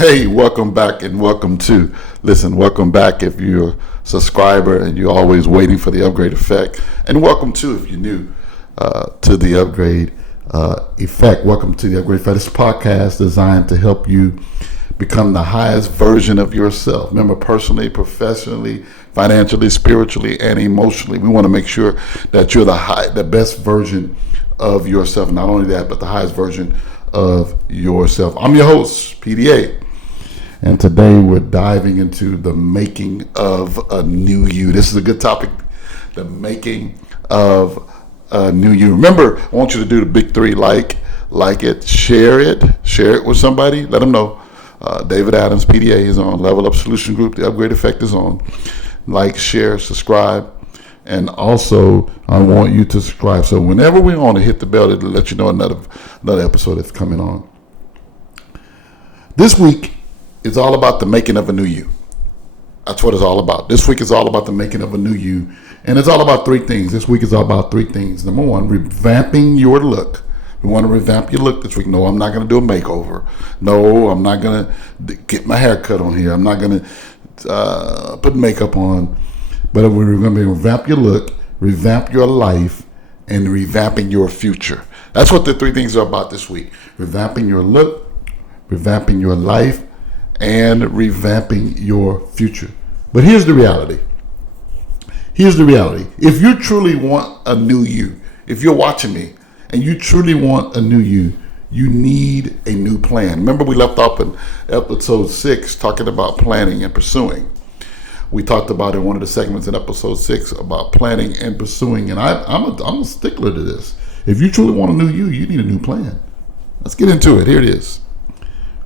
Hey, welcome back and welcome back if you're a subscriber and you're always waiting for the upgrade effect. And welcome to, if you're new to the upgrade effect. Welcome to the upgrade effect. This podcast designed to help you become the highest version of yourself. Remember, personally, professionally, financially, spiritually, and emotionally. We want to make sure that you're the best version of yourself. Not only that, but the highest version of yourself. I'm your host, PDA, and today we're diving into the making of a new you. This is a good topic, the making of a new you. Remember, I want you to do the big three: like it, share it with somebody, let them know. David Adams, PDA, is on. Level Up Solution Group, the Upgrade Effect is on. Like, share, subscribe. And also, I want you to subscribe. So whenever we're on, to hit the bell to let you know another episode that's coming on. This week is all about the making of a new you. That's what it's all about. This week is all about the making of a new you. And it's all about three things. This week is all about three things. Number one, revamping your look. We want to revamp your look this week. No, I'm not going to do a makeover. No, I'm not going to get my hair cut on here. I'm not going to put makeup on. But we're going to revamp your look, revamp your life, and revamping your future. That's what the three things are about this week. Revamping your look, revamping your life, and revamping your future. But here's the reality. If you truly want a new you, if you're watching me and you truly want a new you, you need a new plan. Remember, we left off in episode 6 talking about planning and pursuing. We talked about in one of the segments in episode 6 about planning and pursuing, and I'm a stickler to this. If you truly want a new you, you need a new plan. Let's get into it. Here it is.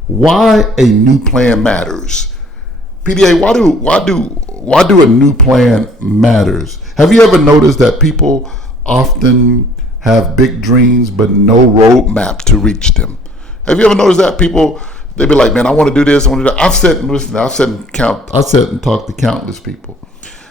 Why a new plan matters. PDA, why do a new plan matters? Have you ever noticed that people often have big dreams but no roadmap to reach them? Have you ever noticed that people? They be like, man, I want to do this. I want to do that. I've sat and talked to countless people.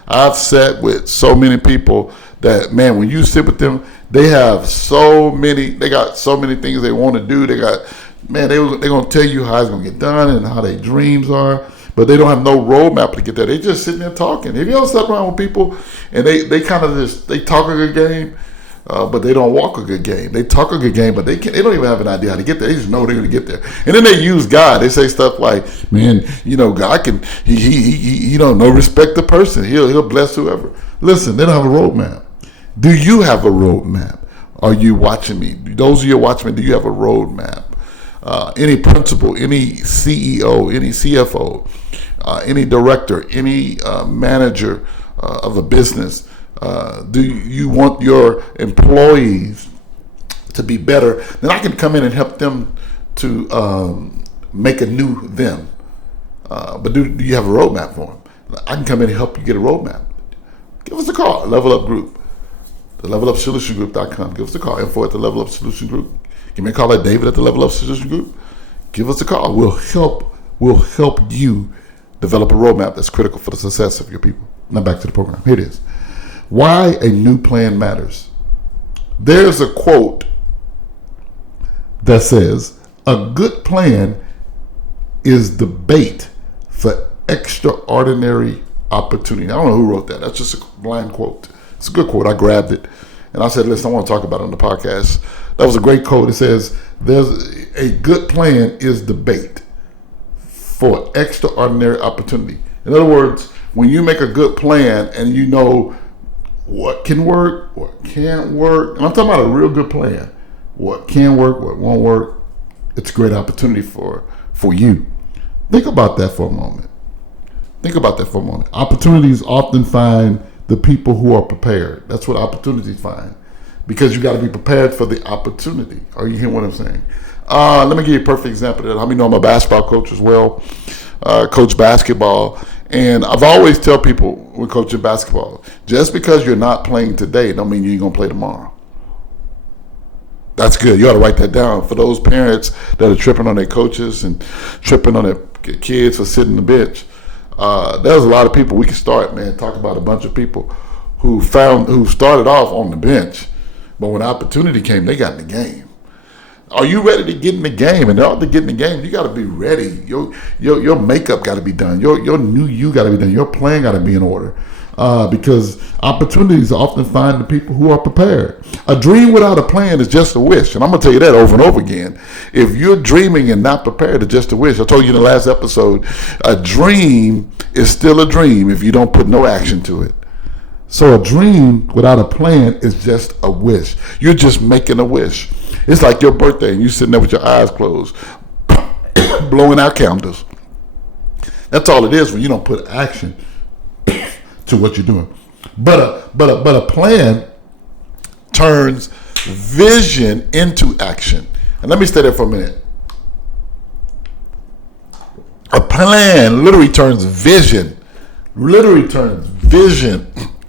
I've sat with so many people that, man, when you sit with them, they got so many things they want to do. They're going to tell you how it's going to get done and how their dreams are, but they don't have no roadmap to get there. They just sitting there talking. Have you ever sat around with people and they talk a good game, but they don't walk a good game. They talk a good game, but they don't even have an idea how to get there. They just know they're going to get there. And then they use God. They say stuff like, man, God can, he don't know, respect the person. He'll bless whoever. Listen, they don't have a roadmap. Do you have a roadmap? Are you watching me? Those of you watching me, do you have a roadmap? Any principal, any CEO, any CFO, any director, any manager of a business, do you want your employees to be better? Then I can come in and help them to make a new them. But do you have a roadmap for them? I can come in and help you get a roadmap. Give us a call, Level Up Group, the levelupsolutiongroup.com. Give us a call, info at the Level Up Solution Group. Give me a call at David at the Level Up Solution Group. Give us a call. We'll help you develop a roadmap that's critical for the success of your people. Now back to the program. Here it is. Why a new plan matters. There's a quote that says, a good plan is the bait for extraordinary opportunity. I don't know who wrote that. That's just a blind quote. It's a good quote. I grabbed it and I said, listen, I want to talk about it on the podcast. That was a great quote. It says, there's a good plan is the bait for extraordinary opportunity. In other words, when you make a good plan and you know what can work, what can't work, and I'm talking about a real good plan, what can work, what won't work, it's a great opportunity for you. Think about that for a moment. Opportunities often find the people who are prepared. That's what opportunities find. Because you got to be prepared for the opportunity. Are you hearing what I'm saying? Let me give you a perfect example of that. How many know I'm a basketball coach as well? Coach basketball. And I've always tell people when coaching basketball, just because you're not playing today don't mean you ain't going to play tomorrow. That's good. You ought to write that down. For those parents that are tripping on their coaches and tripping on their kids for sitting on the bench, there's a lot of people we can start, man, talk about a bunch of people who started off on the bench, but when opportunity came, they got in the game. Are you ready to get in the game? And in order to get in the game, you got to be ready. Your makeup got to be done. Your new you got to be done. Your plan got to be in order. Because opportunities often find the people who are prepared. A dream without a plan is just a wish. And I'm going to tell you that over and over again. If you're dreaming and not prepared, it's just a wish. I told you in the last episode, a dream is still a dream if you don't put no action to it. So a dream without a plan is just a wish. You're just making a wish. It's like your birthday and you sitting there with your eyes closed, blowing out candles. That's all it is when you don't put action to what you're doing. But a plan turns vision into action. And let me stay there for a minute. A plan literally turns vision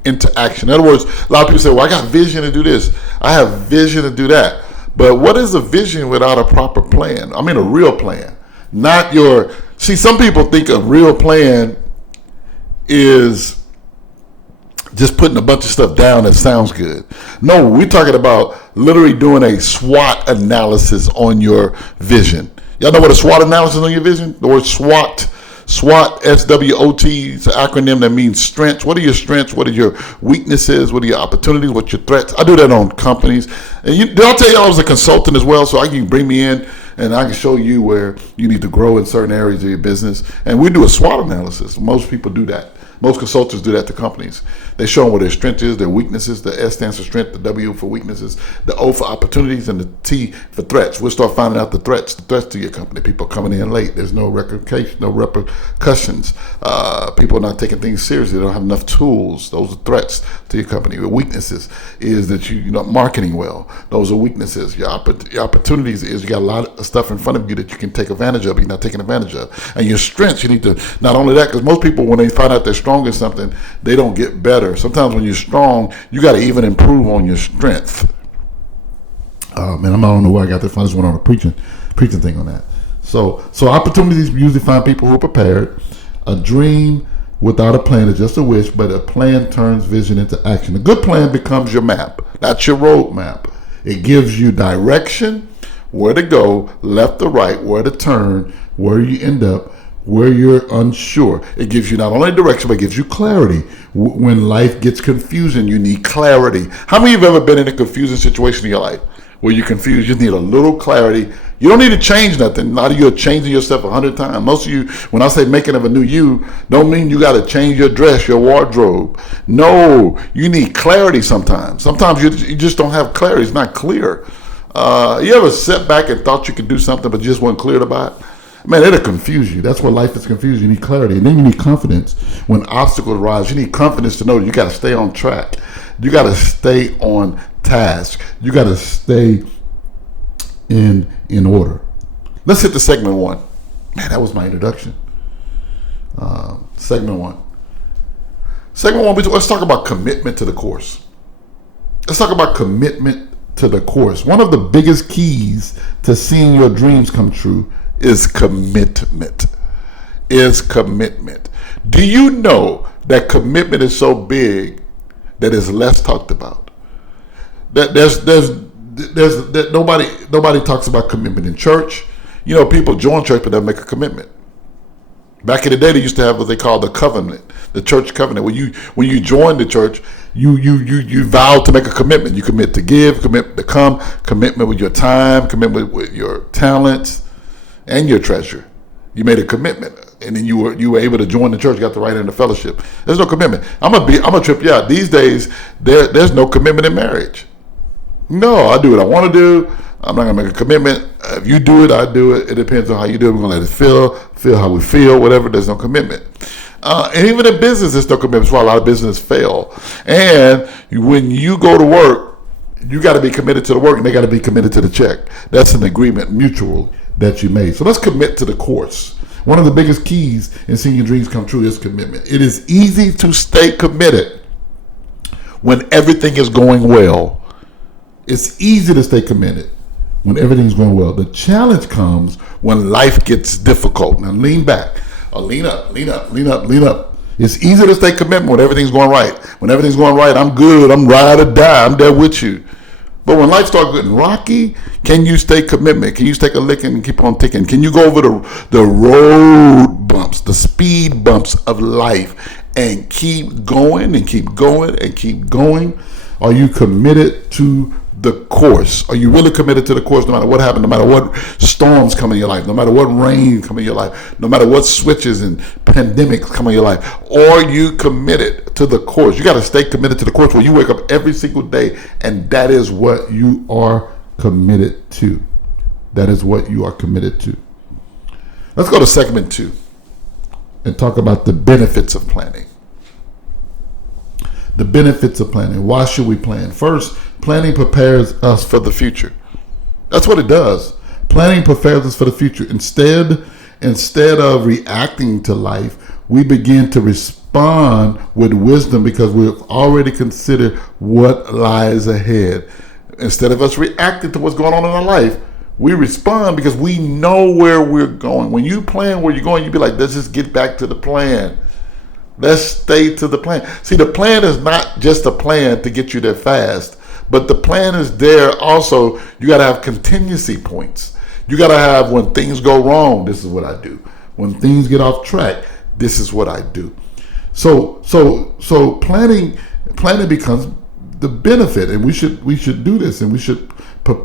into action. In other words, a lot of people say, well, I got vision to do this. I have vision to do that. But what is a vision without a proper plan? I mean, a real plan. Not your... See, some people think a real plan is just putting a bunch of stuff down that sounds good. No, we're talking about literally doing a SWOT analysis on your vision. Y'all know what a SWOT analysis on your vision? The word SWOT, S-W-O-T, is an acronym that means strengths. What are your strengths? What are your weaknesses? What are your opportunities? What's your threats? I do that on companies. And I'll tell you, I was a consultant as well, so I can bring me in and I can show you where you need to grow in certain areas of your business. And we do a SWOT analysis. Most people do that. Most consultants do that to companies. They show them what their strength is, their weaknesses. The S stands for strength, the W for weaknesses, the O for opportunities, and the T for threats. We'll start finding out the threats to your company. People coming in late. There's no repercussions. People are not taking things seriously. They don't have enough tools. Those are threats to your company. Your weaknesses is that you're not marketing well. Those are weaknesses. Your opportunities is you got a lot of stuff in front of you that you can take advantage of, but you're not taking advantage of. And your strengths, you need to, not only that, because most people, when they find out they're strong in something, they don't get better. Sometimes when you're strong, you got to even improve on your strength. Man, I don't know where I got this. I just went on a preaching thing on that. So opportunities usually find people who are prepared. A dream without a plan is just a wish, but a plan turns vision into action. A good plan becomes your map. That's your road map. It gives you direction, where to go, left or right, where to turn, where you end up, where you're unsure. It gives you not only direction, but it gives you clarity. When life gets confusing, you need clarity. How many of you have ever been in a confusing situation in your life where you're confused? You need a little clarity. You don't need to change nothing. Not that you're changing yourself 100 times. Most of you, when I say making of a new you, don't mean you got to change your dress, your wardrobe. No, you need clarity sometimes. Sometimes you just don't have clarity. It's not clear. You ever sat back and thought you could do something but just wasn't clear about it? Man, it'll confuse you. That's where life is confused. You need clarity. And then you need confidence. When obstacles arise, you need confidence to know that you got to stay on track. You got to stay on task. You got to stay in order. Let's hit the segment one. Man, that was my introduction. Segment one. Let's talk about commitment to the course. Let's talk about commitment to the course. One of the biggest keys to seeing your dreams come true is commitment. Do you know that commitment is so big that it's less talked about? That that nobody talks about commitment in church. You know, people join church but they make a commitment. Back in the day, they used to have what they call the covenant, the church covenant. When you join the church, you vow to make a commitment. You commit to give, commit to come, commitment with your time, commitment with your talents and your treasure. You made a commitment, and then you were able to join the church, got the right in the fellowship. There's no commitment. I'm gonna trip you out. These days, there's no commitment in marriage. No, I do what I want to do. I'm not gonna make a commitment. If you do it, I do it. It depends on how you do it. We're gonna let it feel how we feel, whatever. There's no commitment. And even in business, there's no commitment. That's why a lot of businesses fail. And when you go to work, you got to be committed to the work, and they got to be committed to the check. That's an agreement, mutual, that you made. So let's commit to the course. One of the biggest keys in seeing your dreams come true is commitment. It is easy to stay committed when everything is going well. It's easy to stay committed when everything's going well. The challenge comes when life gets difficult. Now lean back, or lean up. It's easy to stay committed when everything's going right. When everything's going right, I'm good, I'm ride or die, I'm there with you. But when life starts getting rocky, can you stay commitment? Can you take a licking and keep on ticking? Can you go over the road bumps, the speed bumps of life and keep going and keep going and keep going? Are you committed to the course? Are you really committed to the course no matter what happens, no matter what storms come in your life, no matter what rain come in your life, no matter what switches and pandemics come in your life? Are you committed to the course? You got to stay committed to the course where you wake up every single day and that is what you are committed to. That is what you are committed to. Let's go to segment 2 and talk about the benefits of planning. The benefits of planning. Why should we plan? First, planning prepares us for the future. That's what it does. Planning prepares us for the future. Instead of reacting to life, we begin to respond with wisdom because we've already considered what lies ahead. Instead of us reacting to what's going on in our life, we respond because we know where we're going. When you plan where you're going, you be like, let's just get back to the plan. Let's stay to the plan. See, the plan is not just a plan to get you there fast, but the plan is there also. You got to have contingency points. You got to have, when things go wrong, this is what I do. When things get off track, this is what I do. So planning becomes the benefit, and we should do this, and we should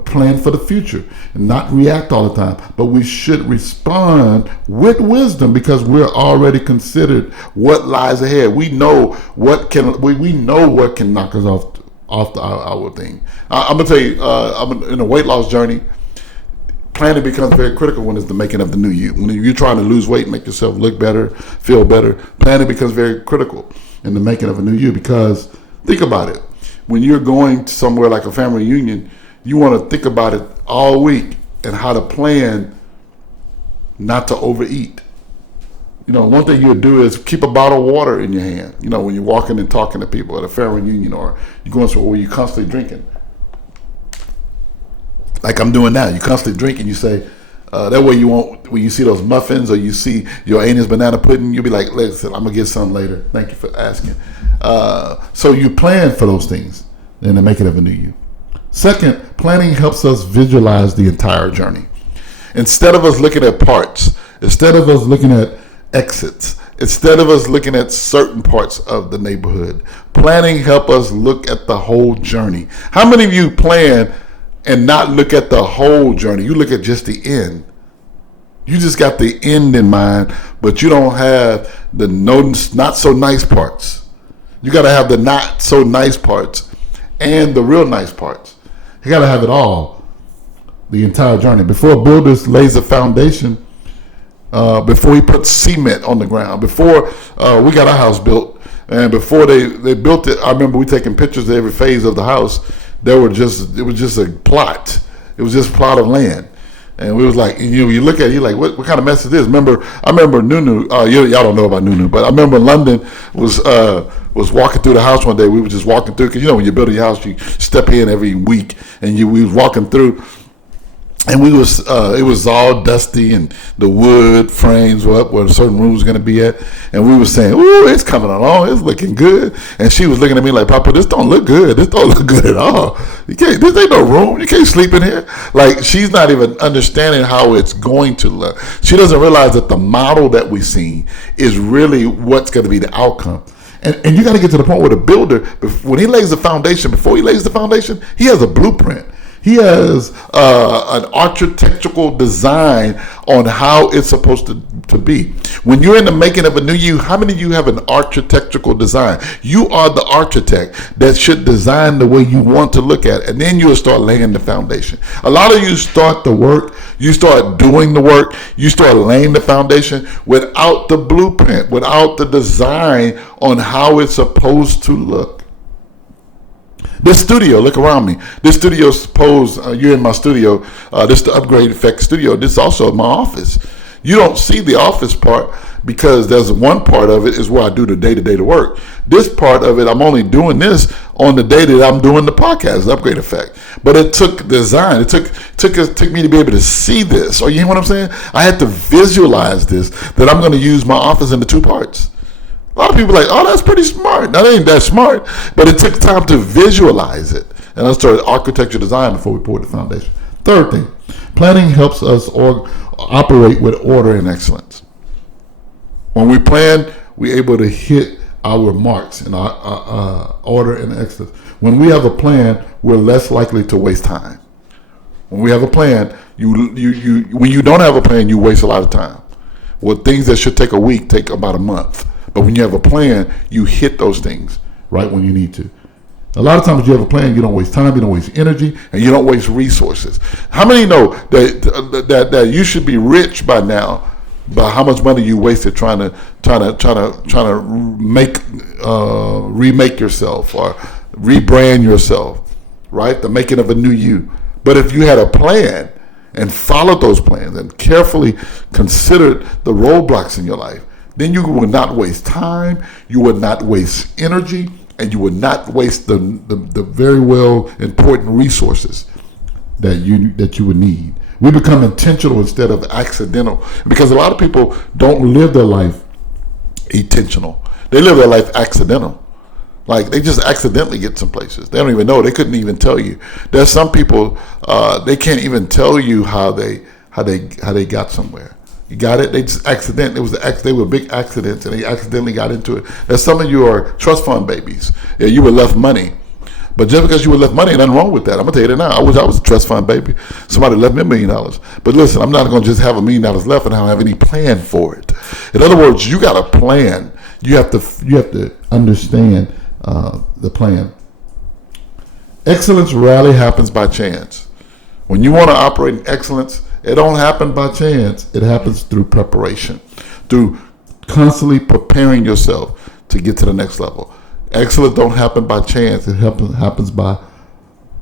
plan for the future and not react all the time, but we should respond with wisdom because we're already considered what lies ahead. We know what can knock us off our thing. I'm gonna tell you, I'm in a weight loss journey. Planning becomes very critical when it's the making of the new you. When you're trying to lose weight, make yourself look better, feel better, planning becomes very critical in the making of a new you. Because think about it, when you're going to somewhere like a family reunion, you want to think about it all week and how to plan not to overeat. You know, one thing you would do is keep a bottle of water in your hand, you know, when you're walking and talking to people at a family reunion, or you're going somewhere where you're constantly drinking. Like I'm doing now, you constantly drink and you say, that way you won't, when you see those muffins or you see your anus banana pudding, you'll be like, listen, I'm going to get some later. Thank you for asking. So you plan for those things and to make it of a new you. Second, planning helps us visualize the entire journey. Instead of us looking at parts, instead of us looking at exits, instead of us looking at certain parts of the neighborhood, planning helps us look at the whole journey. How many of you plan and not look at the whole journey? You look at just the end. You just got the end in mind, but you don't have the not so nice parts. You got to have the not so nice parts and the real nice parts. You got to have it all, the entire journey. Before a builder lays a foundation, before he puts cement on the ground, before we got our house built, and before they built it, I remember we taking pictures of every phase of the house. It was just a plot. It was just a plot of land. And we was like, you look at it, you're like, what kind of mess is this? I remember Nunu, y'all don't know about Nunu, but I remember London was walking through the house one day. We were just walking through, because when you're building your house, you step in every week, and we was walking through, and it was all dusty, and the wood frames were up where a certain room was going to be at, and we were saying, ooh, it's coming along, it's looking good. And she was looking at me like, Papa, this don't look good. This don't look good at all. This ain't no room. You can't sleep in here. Like, she's not even understanding how it's going to look. She doesn't realize that the model that we see is really what's going to be the outcome. And you got to get to the point where the builder, when he lays the foundation, before he lays the foundation, he has a blueprint. He has an architectural design on how it's supposed to be. When you're in the making of a new you, how many of you have an architectural design? You are the architect that should design the way you want to look at it, and then you'll start laying the foundation. A lot of you start the work, you start doing the work, you start laying the foundation without the blueprint, without the design on how it's supposed to look. This studio, look around me. This studio, suppose you're in my studio. This is the Upgrade Effect studio. This is also my office. You don't see the office part because there's one part of it is where I do the day-to-day work. This part of it, I'm only doing this on the day that I'm doing the podcast, the Upgrade Effect. But it took design. It took me to be able to see this. Or you hear what I'm saying? I had to visualize this, that I'm going to use my office into two parts. A lot of people are like, oh, that's pretty smart. That ain't that smart. But it took time to visualize it. And I started architecture design before we poured the foundation. Third thing, planning helps us operate with order and excellence. When we plan, we're able to hit our marks in our order and excellence. When we have a plan, we're less likely to waste time. When we have a plan, when you don't have a plan, you waste a lot of time. Well, things that should take a week take about a month. But when you have a plan, you hit those things right when you need to. A lot of times you have a plan, you don't waste time, you don't waste energy, and you don't waste resources. How many know that you should be rich by now by how much money you wasted trying to remake yourself or rebrand yourself, right? The making of a new you. But if you had a plan and followed those plans and carefully considered the roadblocks in your life, then you would not waste time, you would not waste energy, and you would not waste the very well important resources that you would need. We become intentional instead of accidental, because a lot of people don't live their life intentional. They live their life accidental. Like they just accidentally get some places. They don't even know. They couldn't even tell you. There's some people they can't even tell you how they got somewhere. You got it? They just they were big accidents and they accidentally got into it. There's some of you are trust fund babies. Yeah, you were left money. But just because you were left money, nothing wrong with that. I'm gonna tell you that now. I was a trust fund baby. Somebody left me $1 million. But listen, I'm not gonna just have $1 million left and I don't have any plan for it. In other words, you got a plan. You have to understand the plan. Excellence rarely happens by chance. When you want to operate in excellence, it don't happen by chance. It happens through preparation, through constantly preparing yourself to get to the next level. Excellence don't happen by chance. It happens by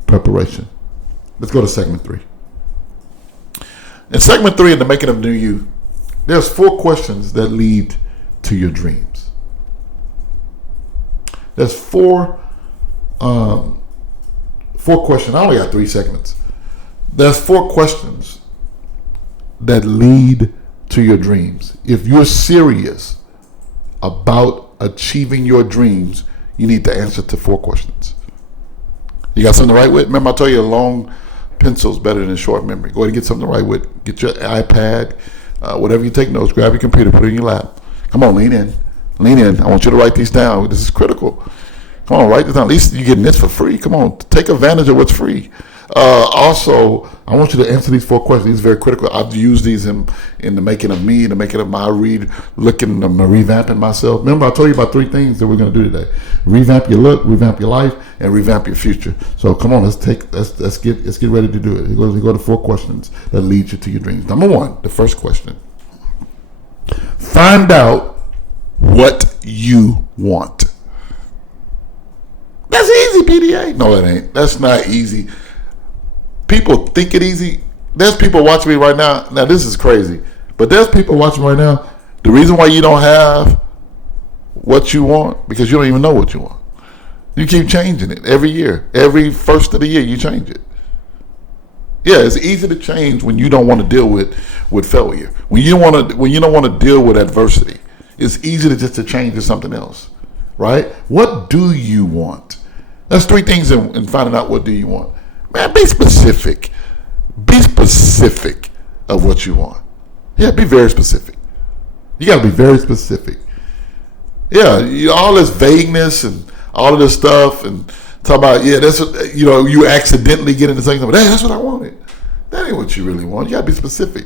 preparation. Let's go to segment 3. In segment 3, in the making of new you, there's 4 questions that lead to your dreams. There's 4 questions. I only got 3 segments. There's 4 questions that lead to your dreams. If you're serious about achieving your dreams, you need to answer to 4 questions. You got something to write with? Remember I told you a long pencil's better than a short memory. Go ahead and get something to write with. Get your iPad, whatever you take notes, grab your computer, put it in your lap. Come on, lean in. I want you to write these down. This is critical. Come on, write this down. At least you're getting this for free. Come on, take advantage of what's free. Also, I want you to answer these 4 questions. These are very critical. I've used these in the making of me, in the making of my revamping myself. Remember, I told you about 3 things that we're going to do today: revamp your look, revamp your life, and revamp your future. So come on, let's get ready to do it. We go to 4 questions that lead you to your dreams. Number 1, the first question: find out what you want. That's easy, PDA. No, it ain't. That's not easy. People think it easy. There's people watching me right now. Now, this is crazy. But there's people watching right now. The reason why you don't have what you want, because you don't even know what you want. You keep changing it every year. Every first of the year, you change it. Yeah, it's easy to change when you don't want to deal with failure. When you don't want to deal with adversity. It's easy to change to something else. Right? What do you want? That's 3 things in finding out what do you want. Man, be specific. Be specific of what you want. Yeah, be very specific. You got to be very specific. Yeah, all this vagueness and all of this stuff and talk about, that's what, you accidentally get into something, but hey, that's what I wanted. That ain't what you really want. You got to be specific.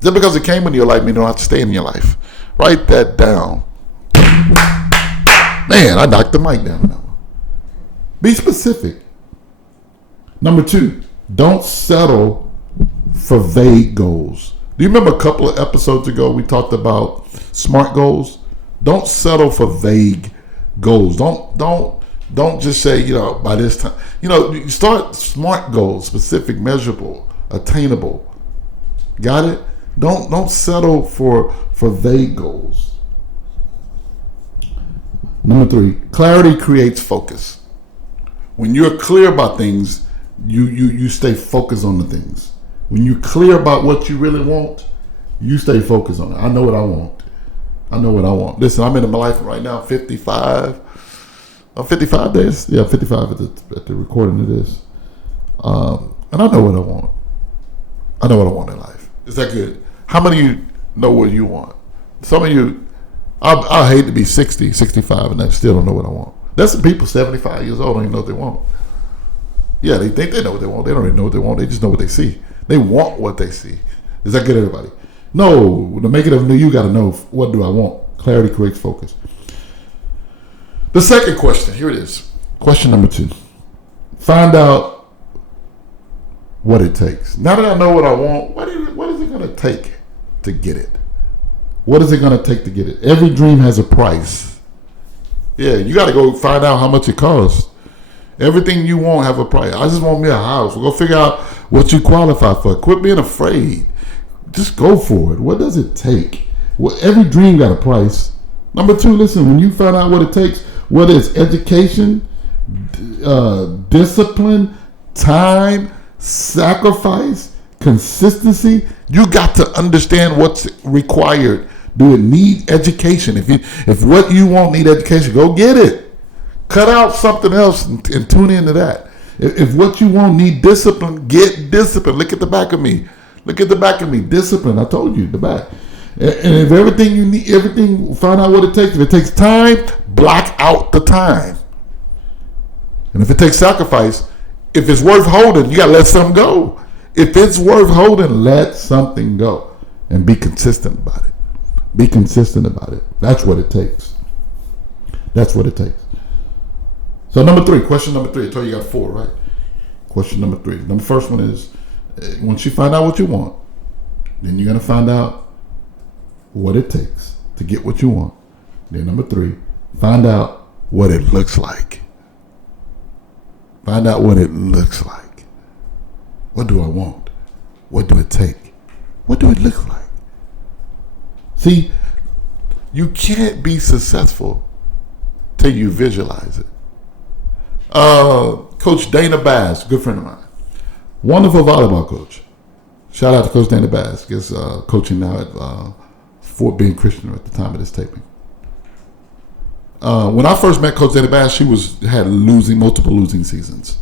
Just because it came into your life, you don't have to stay in your life. Write that down. Man, I knocked the mic down now. Be specific. Number 2, don't settle for vague goals. Do you remember a couple of episodes ago we talked about SMART goals? Don't settle for vague goals. Don't just say, by this time. You start SMART goals: specific, measurable, attainable. Got it? Don't settle for vague goals. Number 3, clarity creates focus. When you're clear about things, you stay focused on the things. When you're clear about what you really want, you stay focused on it. I know what I want. Listen, I'm in my life right now, 55. I'm 55 days. Yeah, 55 at the recording of this. And I know what I want. I know what I want in life. Is that good? How many of you know what you want? Some of you, I hate to be 60, 65 and I still don't know what I want. There's some people 75 years old don't even know what they want. Yeah, they think they know what they want. They don't even know what they want. They just know what they see. They want what they see. Is that good, everybody? No, to make it a new you got to know, what do I want? Clarity creates focus. The second question, here it is. Question number 2. Find out what it takes. Now that I know what I want, what is it going to take to get it? What is it going to take to get it? Every dream has a price. Yeah, you got to go find out how much it costs. Everything you want have a price. I just want me a house. We'll go figure out what you qualify for. Quit being afraid. Just go for it. What does it take? Well, every dream got a price. Number 2, listen, when you find out what it takes, whether it's education, discipline, time, sacrifice, consistency, you got to understand what's required. Do it need education? If what you want need education, go get it. Cut out something else and tune into that. If what you want need discipline, get discipline. Look at the back of me. Look at the back of me. Discipline. I told you, the back. And if everything you need, find out what it takes. If it takes time, block out the time. And if it takes sacrifice, if it's worth holding, you got to let something go. If it's worth holding, let something go. And be consistent about it. Be consistent about it. That's what it takes. That's what it takes. So question number 3. I told you got 4, right? Question number 3. The first one is, once you find out what you want, then you're going to find out what it takes to get what you want. Then number 3, find out what it looks like. Find out what it looks like. What do I want? What do it take? What do it look like? See, you can't be successful till you visualize it. Coach Dana Bass, good friend of mine, wonderful volleyball coach. Shout out to Coach Dana Bass. He's coaching now at Fort Bend Christian at the time of this taping. When I first met Coach Dana Bass, she had multiple losing seasons.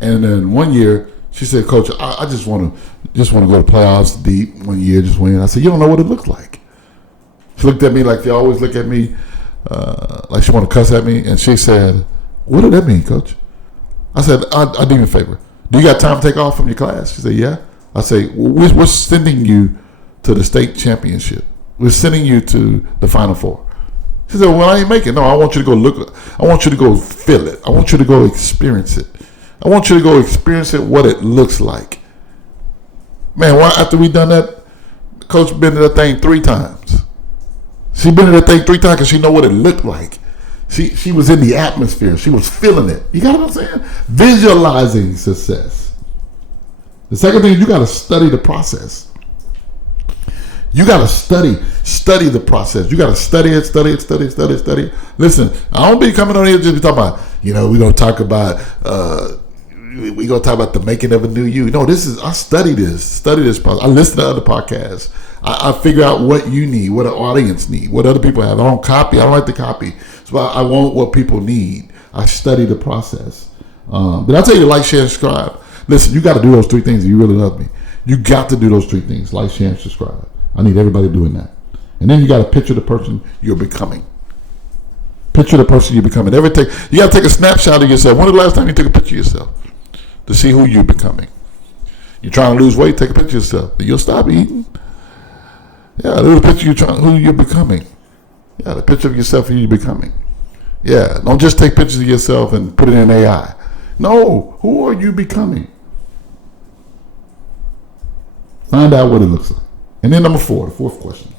And then one year she said, "Coach, I just want to go to playoffs deep one year, just win." I said, "You don't know what it looks like." She looked at me like they always look at me, like she want to cuss at me, and she said, "What did that mean, Coach?" I said, "I do you a favor. Do you got time to take off from your class?" She said, "Yeah." I say, well, "We're sending you to the state championship. We're sending you to the Final Four." She said, "Well, I ain't making. No, I want you to go look. I want you to go feel it. I want you to go experience it. I want you to go experience it, what it looks like." Man, after we done that, Coach been to that thing 3 times. She been to that thing 3 times because she know what it looked like. She was in the atmosphere. She was feeling it. You got what I'm saying? Visualizing success. The second thing is you got to study the process. You got to study the process. You got to study it. Listen, I don't be coming on here just be talking about, we're going to talk about, we're going to talk about the making of a new you. No, I study this process. I listen to other podcasts. I figure out what you need, what an audience need, what other people have. I don't copy. I don't like to copy. So I want what people need. I study the process. But I tell you to like, share, and subscribe. Listen, you got to do those 3 things if you really love me. You got to do those 3 things. Like, share, and subscribe. I need everybody doing that. And then you got to picture the person you're becoming. Picture the person you're becoming. You got to take a snapshot of yourself. When was the last time you took a picture of yourself to see who you're becoming? You're trying to lose weight, take a picture of yourself. You'll stop eating. Yeah, a little picture who you're becoming. Yeah, the picture of yourself who you're becoming. Yeah, don't just take pictures of yourself and put it in AI. No, who are you becoming? Find out what it looks like. And then number 4, the 4th question.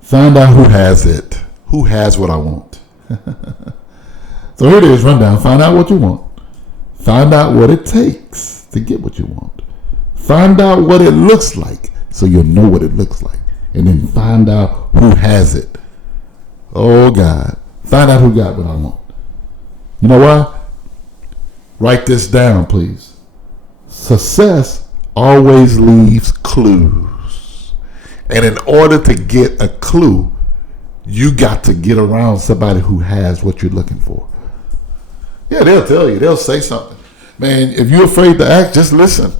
Find out who has it. Who has what I want? So here it is, rundown. Find out what you want. Find out what it takes to get what you want. Find out what it looks like so you'll know what it looks like. And then find out who has it. Oh, God. Find out who got what I want. You know why? Write this down, please. Success always leaves clues. And in order to get a clue, You got to get around somebody who has what you're looking for. Yeah, they'll tell you. They'll say something. Man, if you're afraid to act, just listen.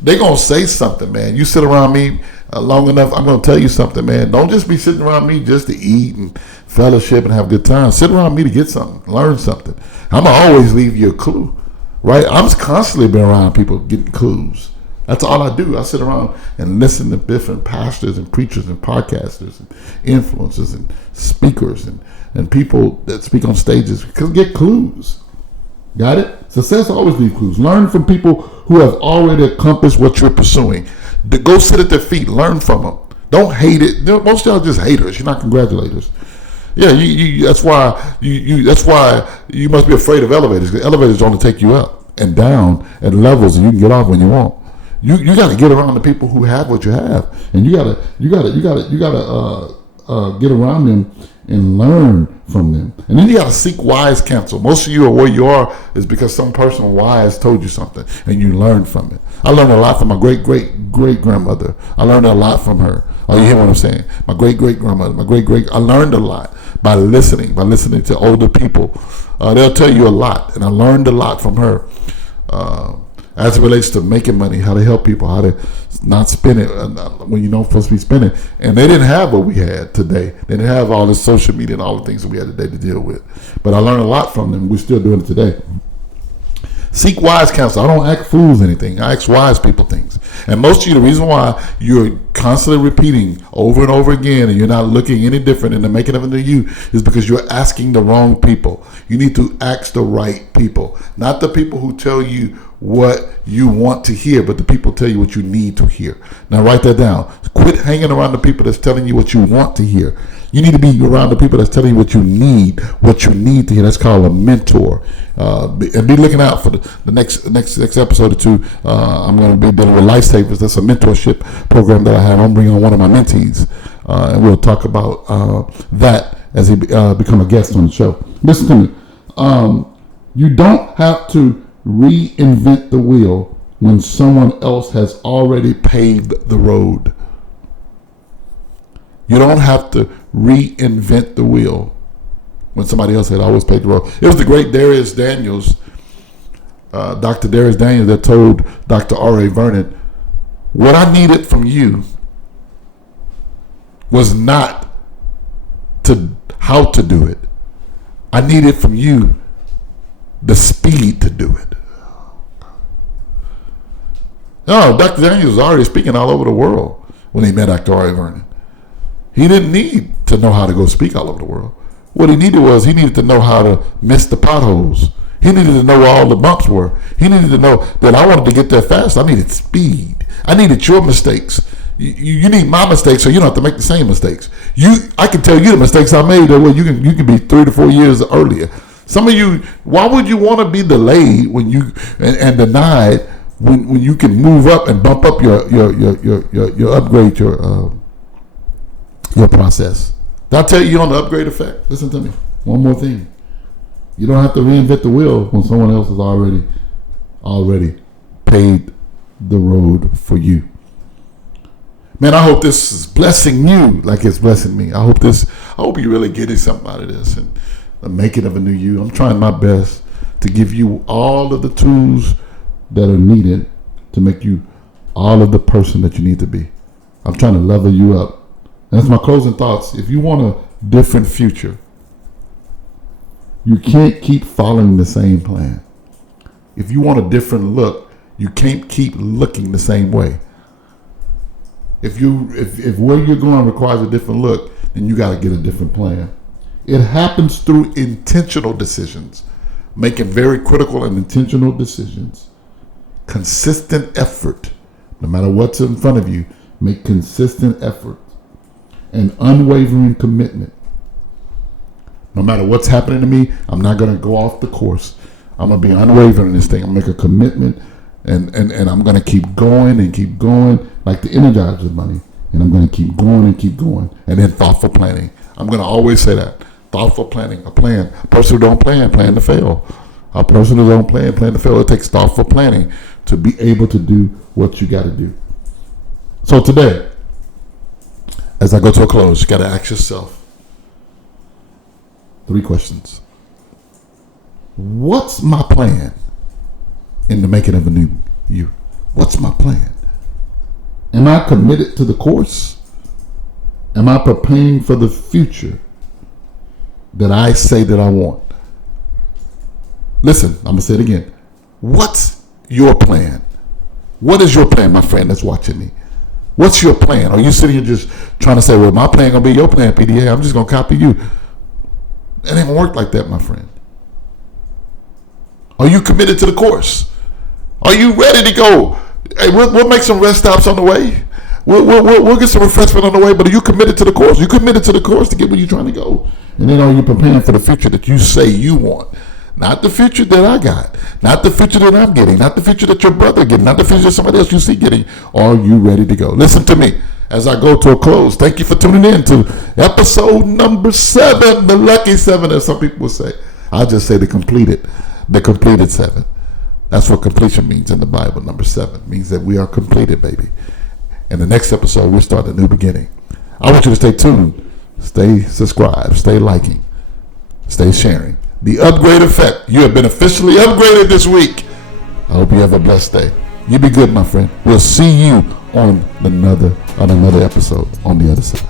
They're going to say something, man. You sit around me long enough, I'm going to tell you something, man. Don't just be sitting around me just to eat and fellowship and have a good time. Sit around me to get something, learn something. I'm going to always leave you a clue, right? I'm constantly been around people getting clues. That's all I do. I sit around and listen to different pastors and preachers and podcasters and influencers and speakers and people that speak on stages because get clues. Got it? Success always leaves clues. Learn from people who have already accomplished what you're pursuing. Go sit at their feet. Learn from them. Don't hate it. Most of y'all are just haters. You're not congratulators. Yeah, that's why you must be afraid of elevators. Because elevators only take you up and down at levels, and you can get off when you want. You got to get around the people who have what you have, and you gotta get around them and learn from them. And then you got to seek wise counsel. Most of you are where you are is because some person wise told you something and you learned from it. I learned a lot from my great-great-great-grandmother. I learned a lot from her. Oh, you hear what I'm saying? My great-great-grandmother, I learned a lot by listening to older people. They'll tell you a lot, and I learned a lot from her. As it relates to making money, how to help people, how to not spend it when you're not supposed to be spending. And they didn't have what we had today. They didn't have all this social media and all the things that we had today to deal with. But I learned a lot from them. We're still doing it today. Seek wise counsel. I don't ask fools anything. I ask wise people things. And most of you, the reason why you're constantly repeating over and over again and you're not looking any different in the making of a new you is because you're asking the wrong people. You need to ask the right people. Not the people who tell you what you want to hear, but the people tell you what you need to hear. Now write that down. Quit hanging around the people that's telling you what you want to hear. You need to be around the people that's telling you what you need to hear. That's called a mentor. And be looking out for the next episode or two. I'm going to be dealing with Lifesavers. That's a mentorship program that I have. I'm bringing on one of my mentees, and we'll talk about that as he become a guest on the show. Listen to me. You don't have to reinvent the wheel when someone else has already paved the road. You don't have to reinvent the wheel when somebody else had always paved the road. It was the great Darius Daniels, Dr. Darius Daniels, that told Dr. R.A. Vernon, what I needed from you was not how to do it. I needed from you the speed to do it. No, Dr. Daniels was already speaking all over the world when he met Dr. R.A. Vernon. He didn't need to know how to go speak all over the world. What he needed to know how to miss the potholes. He needed to know where all the bumps were. He needed to know that I wanted to get there fast. I needed speed. I needed your mistakes. You need my mistakes so you don't have to make the same mistakes. I can tell you the mistakes I made that way you can be 3 to 4 years earlier. Some of you, why would you want to be delayed when you and denied when you can move up and bump up your upgrade your process? Did I tell you on the upgrade effect? Listen to me. One more thing. You don't have to reinvent the wheel when someone else has already paved the road for you. Man, I hope this is blessing you like it's blessing me. I hope you're really getting something out of this and the making of a new you. I'm trying my best to give you all of the tools that are needed to make you all of the person that you need to be. I'm trying to level you up. That's my closing thoughts. If you want a different future, you can't keep following the same plan. If you want a different look, you can't keep looking the same way. If where you're going requires a different look, then you got to get a different plan. It happens through intentional decisions, making very critical and intentional decisions. Consistent effort, no matter what's in front of you, make consistent effort and unwavering commitment. No matter what's happening to me, I'm not going to go off the course. I'm going to be unwavering in this thing. I'm going to make a commitment and I'm going to keep going and keep going like the Energizer Bunny. And I'm going to keep going and keep going. And then thoughtful planning. I'm going to always say that. Thoughtful planning, a plan. A person who don't plan to fail. A person who don't plan to fail. It takes thoughtful planning to be able to do what you got to do. So today, as I go to a close, you got to ask yourself, 3 questions. What's my plan in the making of a new you? What's my plan? Am I committed to the course? Am I preparing for the future that I say that I want? Listen, I'm going to say it again. What's your plan? What is your plan, my friend that's watching me? What's your plan? Are you sitting here just trying to say, well, my plan going to be your plan, PDA. I'm just going to copy you. It ain't going to work like that, my friend. Are you committed to the course? Are you ready to go? Hey, we'll make some rest stops on the way. We'll get some refreshment on the way, but are you committed to the course? You committed to the course to get where you're trying to go? And then are you preparing for the future that you say you want? Not the future that I got. Not the future that I'm getting. Not the future that your brother getting. Not the future that somebody else you see getting. Are you ready to go? Listen to me as I go to a close. Thank you for tuning in to episode number 7, the lucky 7, as some people will say. I'll just say the completed 7. That's what completion means in the Bible. Number 7 means that we are completed, baby. In the next episode, we'll start a new beginning. I want you to stay tuned, stay subscribed, stay liking, stay sharing. The upgrade effect. You have been officially upgraded this week. I hope you have a blessed day. You be good, my friend. We'll see you on another episode on the other side.